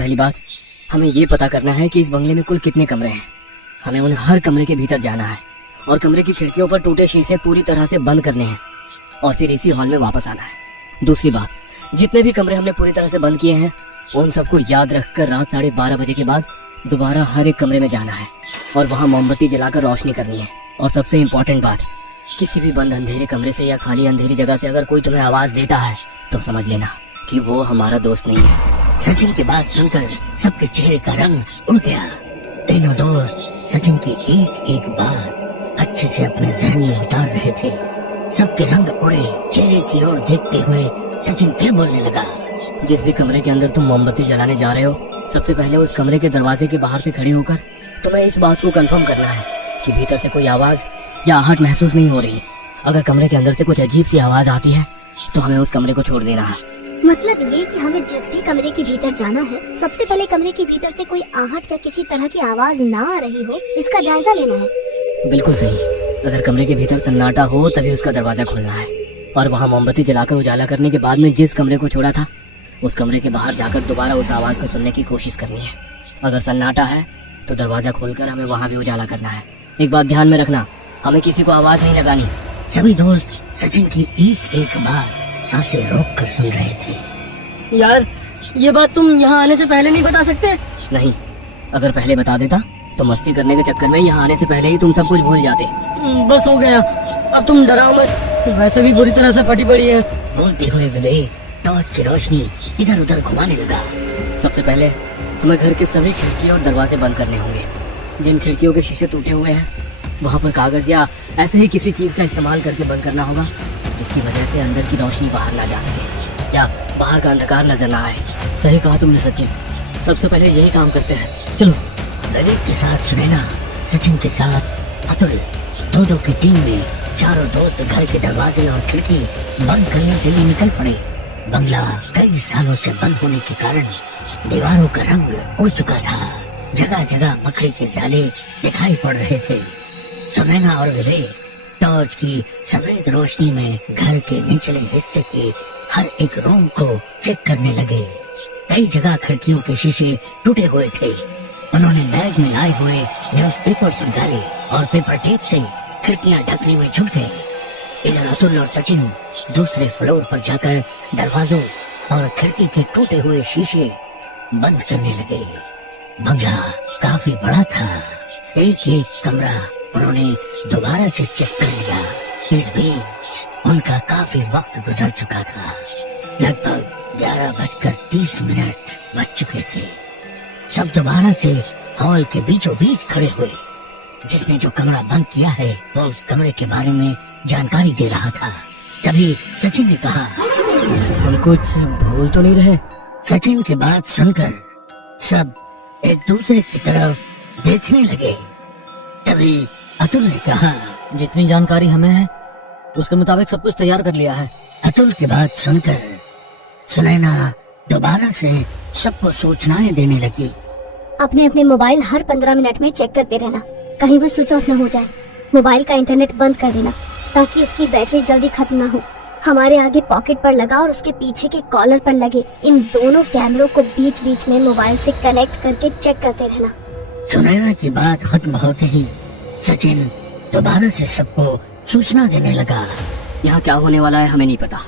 पहली बात, हमें ये पता करना है कि इस बंगले में कुल कितने कमरे हैं। हमें उन हर कमरे के भीतर जाना है और कमरे की खिड़कियों पर टूटे शीशे पूरी तरह से बंद करने हैं और फिर इसी हॉल में वापस आना है। दूसरी बात, जितने भी कमरे हमने पूरी तरह से बंद किए हैं उन सबको याद रखकर रात 12:30 बजे के बाद दोबारा हर एक कमरे में जाना है और वहाँ मोमबत्ती जलाकर रोशनी करनी है। और सबसे इम्पोर्टेंट बात, किसी भी बंद अंधेरे कमरे से या खाली अंधेरी जगह से अगर कोई तुम्हें आवाज देता है तो समझ लेना कि वो हमारा दोस्त नहीं है। सचिन की बात सुनकर सबके चेहरे का रंग उड़ गया। तीनों दोस्त सचिन की एक एक बात अच्छे से अपने जहन में उतार रहे थे। सबके रंग उड़े। चेहरे की ओर देखते हुए सचिन फिर बोलने लगा। जिस भी कमरे के अंदर तुम मोमबत्ती जलाने जा रहे हो, सबसे पहले उस कमरे के दरवाजे के बाहर से खड़े होकर तुम्हें इस बात को कंफर्म करना है कि भीतर से कोई आवाज या आहट महसूस नहीं हो रही। अगर कमरे के अंदर से कुछ अजीब सी आवाज आती है तो हमें उस कमरे को छोड़ देना है। मतलब ये कि हमें जिस भी कमरे के भीतर जाना है, सबसे पहले कमरे के भीतर से कोई आहट या किसी तरह की आवाज ना आ रही हो, इसका जायजा लेना है। बिल्कुल सही। अगर कमरे के भीतर सन्नाटा हो तभी उसका दरवाजा खोलना है और वहाँ मोमबत्ती जलाकर उजाला करने के बाद में जिस कमरे को छोड़ा था उस कमरे के बाहर जाकर दोबारा उस आवाज को सुनने की कोशिश करनी है। अगर सन्नाटा है तो दरवाजा खोलकर हमें वहाँ भी उजाला करना है। एक बात ध्यान में रखना, हमें किसी को आवाज नहीं लगानी। सभी दोस्त सचिन की एक एक बात सांसें रोक कर सुन रहे थे। यार, ये बात तुम यहाँ आने से पहले नहीं बता सकते? नहीं, अगर पहले बता देता तो मस्ती करने के चक्कर में यहाँ आने से पहले ही तुम सब कुछ भूल जाते। बस हो गया, अब तुम डराओ मत, वैसे भी बुरी तरह से फटी पड़ी है। बोलते हुए विवेक टॉर्च की रोशनी इधर उधर घुमाने लगा। सबसे पहले हमें घर के सभी खिड़की और दरवाजे बंद करने होंगे। जिन खिड़कियों के शीशे टूटे हुए हैं वहाँ पर कागज या ऐसे ही किसी चीज का इस्तेमाल करके बंद करना होगा जिसकी वजह से अंदर की रोशनी बाहर ना जा सके या बाहर का अंधकार नजर ना आए। सही कहा तुमने सचिन, सबसे पहले यही काम करते हैं। चलो। विवेक के साथ सुनैना, सचिन के साथ अतुल, दो की टीम में चारों दोस्त घर के दरवाजे और खिड़की बंद करने के लिए निकल पड़े। बंगला कई सालों से बंद होने के कारण दीवारों का रंग उड़ चुका था। जगह जगह मकड़ी के जाले दिखाई पड़ रहे थे। सुनैना और विवेक टॉर्च की सफेद रोशनी में घर के निचले हिस्से की हर एक रूम को चेक करने लगे। कई जगह खिड़कियों के शीशे टूटे हुए थे। उन्होंने बैग में लाए हुए न्यूज़पेपर्स निकाले और पेपर टेप से खिड़कियां ढकने में जुट गए। इधर अतुल और सचिन दूसरे फ्लोर पर जाकर दरवाजों और खिड़की के टूटे हुए शीशे बंद करने लगे। बंगला काफी बड़ा था। एक एक कमरा उन्होंने दोबारा से चेक कर लिया। इस बीच उनका काफी वक्त गुजर चुका था। लगभग 11:30 बज चुके थे। सब दोबारा से हॉल के बीचों बीच खड़े हुए। जिसने जो कमरा बंद किया है वो उस कमरे के बारे में जानकारी दे रहा था। तभी सचिन ने कहा, हम कुछ भूल तो नहीं रहे? सचिन की बात सुनकर सब एक दूसरे की तरफ देखने लगे। तभी अतुल ने कहा, जितनी जानकारी हमें है उसके मुताबिक सब कुछ तैयार कर लिया है। अतुल की बात सुनकर सुनैना दोबारा से सबको सूचनाएं देने लगी। अपने अपने मोबाइल हर 15 मिनट में चेक करते रहना, कहीं वो स्विच ऑफ न हो जाए। मोबाइल का इंटरनेट बंद कर देना ताकि उसकी बैटरी जल्दी खत्म ना हो। हमारे आगे पॉकेट पर लगा और उसके पीछे के कॉलर पर लगे इन दोनों कैमरों को बीच बीच में मोबाइल से कनेक्ट करके चेक करते रहना। सुनैना की बात खत्म होते ही सचिन दोबारा से सबको सूचना देने लगा। यहाँ क्या होने वाला है हमें नहीं पता,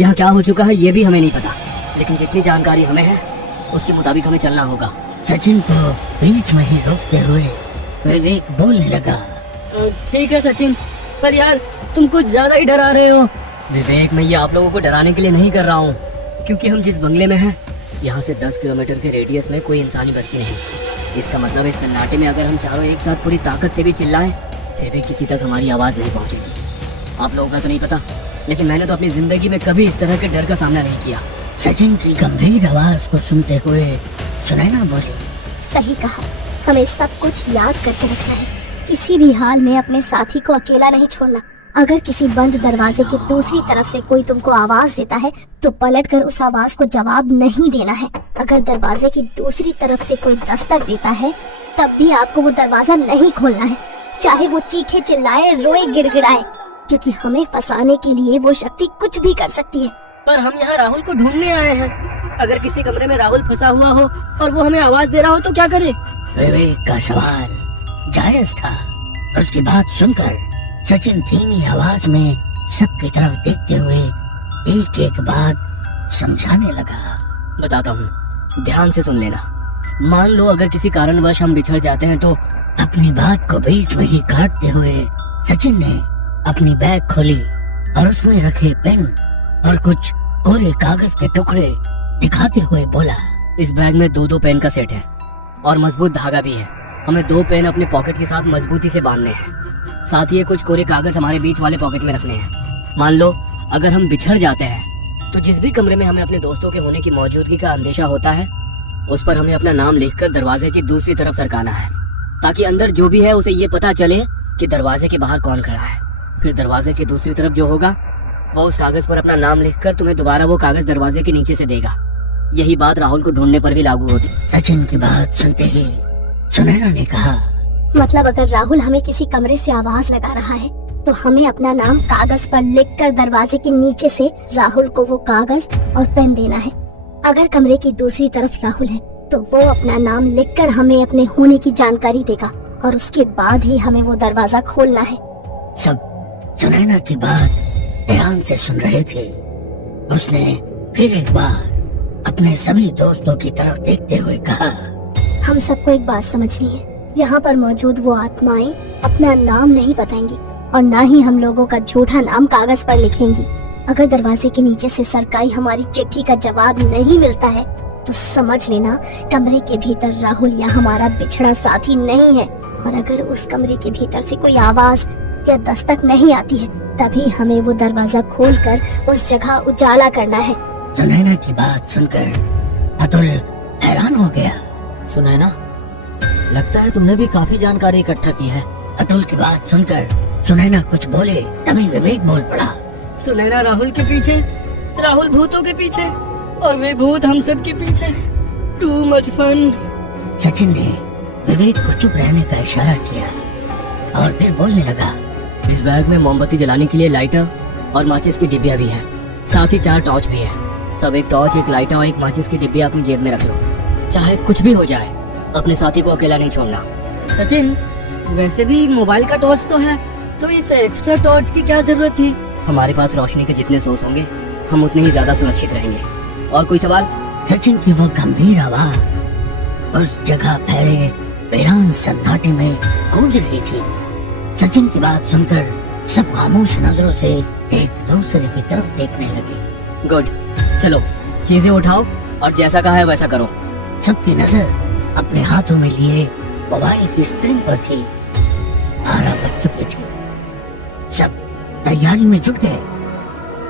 यहाँ क्या हो चुका है ये भी हमें नहीं पता, लेकिन जितनी जानकारी हमें है उसके मुताबिक हमें चलना होगा। सचिन को बीच में ही रोकते हुए विवेक बोलने लगा, ठीक है सचिन, पर यार तुम कुछ ज्यादा ही डरा रहे हो। विवेक, मैं ये आप लोगों को डराने के लिए नहीं कर रहा हूँ, क्योंकि हम जिस बंगले में हैं यहाँ से 10 किलोमीटर के रेडियस में कोई इंसानी बस्ती नहीं। इसका मतलब इस सन्नाटे में अगर हम चारों एक साथ पूरी ताकत से भी चिल्लाएं फिर भी किसी तक हमारी आवाज़ नहीं पहुँचेगी। आप लोगों का तो नहीं पता, लेकिन मैंने तो अपनी जिंदगी में कभी इस तरह के डर का सामना नहीं किया। सचिन की गंभीर आवाज को सुनते हुए सुनैना बोली, सही कहा, हमें सब कुछ याद करके रखना है। किसी भी हाल में अपने साथी को अकेला नहीं छोड़ना। अगर किसी बंद दरवाजे की दूसरी तरफ से कोई तुमको आवाज देता है तो पलटकर उस आवाज को जवाब नहीं देना है। अगर दरवाजे की दूसरी तरफ से कोई दस्तक देता है तब भी आपको वो दरवाजा नहीं खोलना है, चाहे वो चीखे चिल्लाए, रोए, गिड़गिड़ाए, क्योंकि हमें फंसाने के लिए वो शक्ति कुछ भी कर सकती है। पर हम यहाँ राहुल को ढूंढने आए हैं। अगर किसी कमरे में राहुल फंसा हुआ हो और वो हमें आवाज दे रहा हो तो क्या करे? विवेक का सवाल जायज था। उसकी बात सुनकर सचिन धीमी आवाज में सबकी तरफ देखते हुए एक एक बात समझाने लगा। बताता हूँ, ध्यान से सुन लेना। मान लो अगर किसी कारणवश हम बिछड़ जाते हैं तो अपनी बात को बीच में ही काटते हुए सचिन ने अपनी बैग खोली और उसमें रखे पेन और कुछ कोरे कागज के टुकड़े दिखाते हुए बोला, इस बैग में 2-2 पेन का सेट है और मजबूत धागा भी है। हमें 2 पेन अपने पॉकेट के साथ मजबूती से बांधने हैं। साथ ही ये कुछ कोरे कागज हमारे बीच वाले पॉकेट में रखने हैं। मान लो अगर हम बिछड़ जाते हैं तो जिस भी कमरे में हमें अपने दोस्तों के होने की मौजूदगी का अंदेशा होता है उस पर हमें अपना नाम लिखकर दरवाजे की दूसरी तरफ सरकाना है, ताकि अंदर जो भी है उसे ये पता चले कि दरवाजे के बाहर कौन खड़ा है। फिर दरवाजे की दूसरी तरफ जो होगा वो उस कागज पर अपना नाम लिखकर तुम्हें दोबारा वो कागज दरवाजे के नीचे से देगा। यही बात राहुल को ढूंढने पर भी लागू होती। सचिन की बात सुनते ही सुनैना ने कहा, मतलब अगर राहुल हमें किसी कमरे से आवाज लगा रहा है तो हमें अपना नाम कागज पर लिखकर दरवाजे के नीचे से राहुल को वो कागज और पेन देना है। अगर कमरे की दूसरी तरफ राहुल है तो वो अपना नाम लिखकर हमें अपने होने की जानकारी देगा और उसके बाद ही हमें वो दरवाजा खोलना है। सब सुनैना की बात ध्यान से सुन रहे थे। उसने फिर एक बार अपने सभी दोस्तों की तरफ देखते हुए कहा, हम सबको एक बात समझनी है, यहाँ पर मौजूद वो आत्माएं अपना नाम नहीं बताएंगी और ना ही हम लोगों का झूठा नाम कागज पर लिखेंगी। अगर दरवाजे के नीचे से सरकाई हमारी चिट्ठी का जवाब नहीं मिलता है तो समझ लेना कमरे के भीतर राहुल या हमारा बिछड़ा साथी नहीं है। और अगर उस कमरे के भीतर से कोई आवाज या दस्तक नहीं आती है तभी हमें वो दरवाजा खोलकर उस जगह उजाला करना है। सुनैना की बात सुनकर अतुल हैरान हो गया। सुनैना, लगता है तुमने भी काफी जानकारी इकट्ठा की है। अतुल की बात सुनकर सुनैना कुछ बोले तभी विवेक बोल पड़ा, सुनैना राहुल के पीछे, राहुल भूतों के पीछे और वे भूत हम सब के पीछे। Too much fun. सचिन ने विवेक को चुप रहने का इशारा किया और फिर बोलने लगा, इस बैग में मोमबत्ती जलाने के लिए लाइटर और माचिस की डिब्बिया भी है। साथ ही 4 टॉर्च भी है। सब एक टॉर्च, एक लाइटर और एक माचिस की डिब्बिया अपनी जेब में रख लो। चाहे कुछ भी हो जाए अपने साथी को अकेला नहीं छोड़ना। सचिन, वैसे भी मोबाइल का टॉर्च तो है, तो इस एक्स्ट्रा टॉर्च की क्या जरूरत थी? हमारे पास रोशनी के जितने सोर्स होंगे हम उतने ही ज्यादा सुरक्षित रहेंगे। और कोई सवाल? सचिन की वो गंभीर आवाज उस जगह फैले वीरान सन्नाटे में गूंज रही थी। सचिन की बात सुनकर सब खामोश नजरों से एक दूसरे की तरफ देखने लगे। गुड, चलो चीजें उठाओ और जैसा कहा है वैसा करो। सबकी नजर अपने हाथों में लिए मोबाइल की स्क्रीन पर थी। 12 बज चुके थे। सब तैयारी में जुट गए।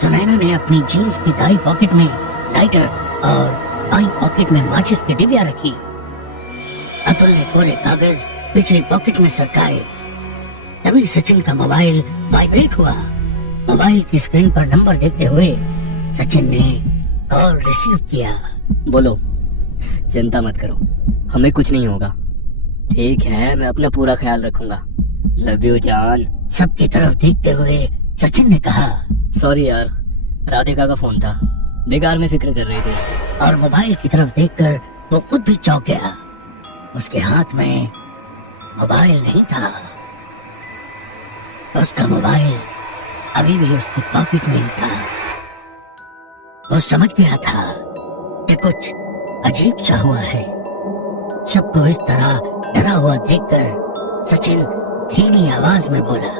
सुनैना ने अपनी जीन्स की दाई पॉकेट में लाइटर और बाई पॉकेट में माचिस की डिबिया रखी। अतुल ने कोरे कागज पिछली पॉकेट में सरकाए। तभी सचिन का मोबाइल वाइब्रेट हुआ। मोबाइल की स्क्रीन पर नंबर देखते हुए सचिन ने कॉल रिसीव किया। बोलो, चिंता मत करो, हमें कुछ नहीं होगा। ठीक है, मैं अपना पूरा ख्याल रखूंगा। लव यू जान। सबकी तरफ देखते हुए सचिन ने कहा, सॉरी यार, राधिका का फोन था, बेकार में फिक्र कर रही थी। और मोबाइल की तरफ देखकर वो खुद भी चौंक गया। उसके हाथ में मोबाइल नहीं था। उसका मोबाइल अभी भी उसकी पॉकेट में ही था। वो समझ गया था कि कुछ अजीब सा हुआ है। सबको इस तरह डरा हुआ देखकर सचिन धीमी आवाज में बोला,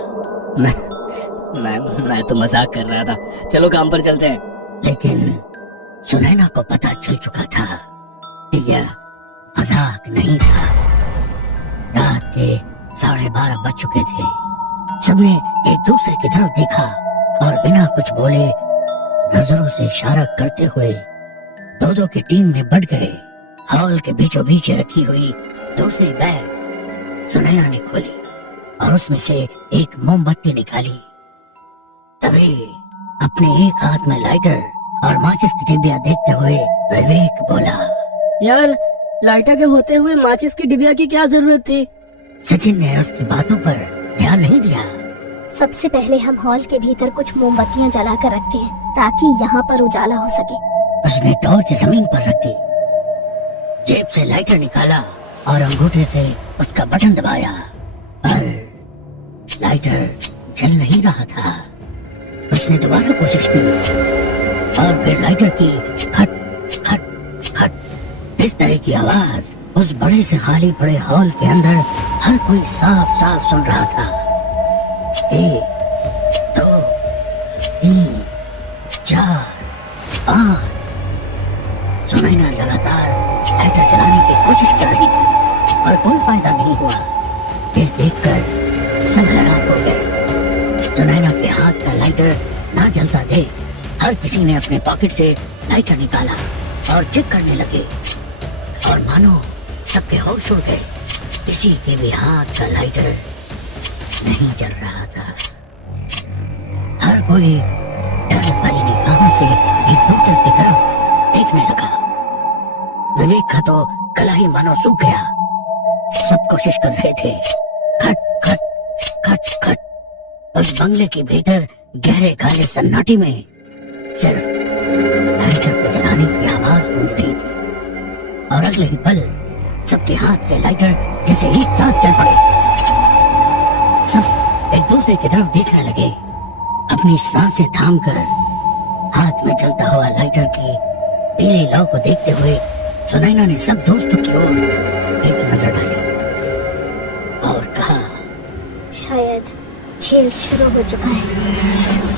मैं तो मजाक कर रहा था, चलो काम पर चलते हैं। लेकिन सुनैना को पता चल चुका था कि यह मजाक नहीं था। रात के 12:30 बज चुके थे। सबने एक दूसरे की तरफ देखा और बिना कुछ बोले नजरों से इशारा करते हुए 2-2 की टीम में बढ़ गए। हॉल के बीचों बीच रखी हुई दूसरी बैग सुनैना ने खोली और उसमें से एक मोमबत्ती निकाली। तभी अपने एक हाथ में लाइटर और माचिस की डिबिया देखते हुए विवेक बोला, यार, लाइटर के होते हुए माचिस की डिबिया की क्या जरूरत थी? सचिन ने उसकी बातों पर ध्यान नहीं दिया। सबसे पहले हम हॉल के भीतर कुछ मोमबत्तियां जला कर रखते हैं ताकि यहाँ पर उजाला हो सके। उसने टॉर्च जमीन पर रख दी, जेब से लाइटर निकाला और अंगूठे से उसका बटन दबाया, पर लाइटर जल नहीं रहा था। उसने दोबारा कोशिश की और फिर लाइटर की खट खट खट इस तरह की आवाज उस बड़े से खाली पड़े हॉल के अंदर हर कोई साफ साफ सुन रहा था। 1 2 3 4 5। सुनैना लगातार लाइटर जलाने की कोशिश कर रही थी और कोई फायदा नहीं हुआ। ये देखकर सब हैरान हो गए। सुनैना के हाथ का लाइटर ना जलता देख हर किसी ने अपने पॉकेट से लाइटर निकाला और चेक करने लगे, और मानो सबके होश उड़ गए। किसी के भी हाथ का लाइटर नहीं जल रहा था। हर कोई डर भरी निगाहों से एक दूसरे की तरफ देखने लगा। विवेक का तो गला ही मानो सूख गया। सब कोशिश कर रहे थे। खट खट खट खट उस बंगले के भीतर गहरे काले सन्नाटे में सिर्फ लाइटर को जलाने की आवाज गूंज रही थी, और अगले ही पल सबके हाथ के लाइटर जैसे एक साथ चल पड़े। सब एक दूसरे की तरफ देखने लगे, अपनी सांसें थामकर। हाथ में चलता हुआ लाइटर की पीली लौ को देखते हुए सुनैना ने सब दोस्तों की ओर एक नजर डाली और कहा, शायद खेल शुरू हो चुका है।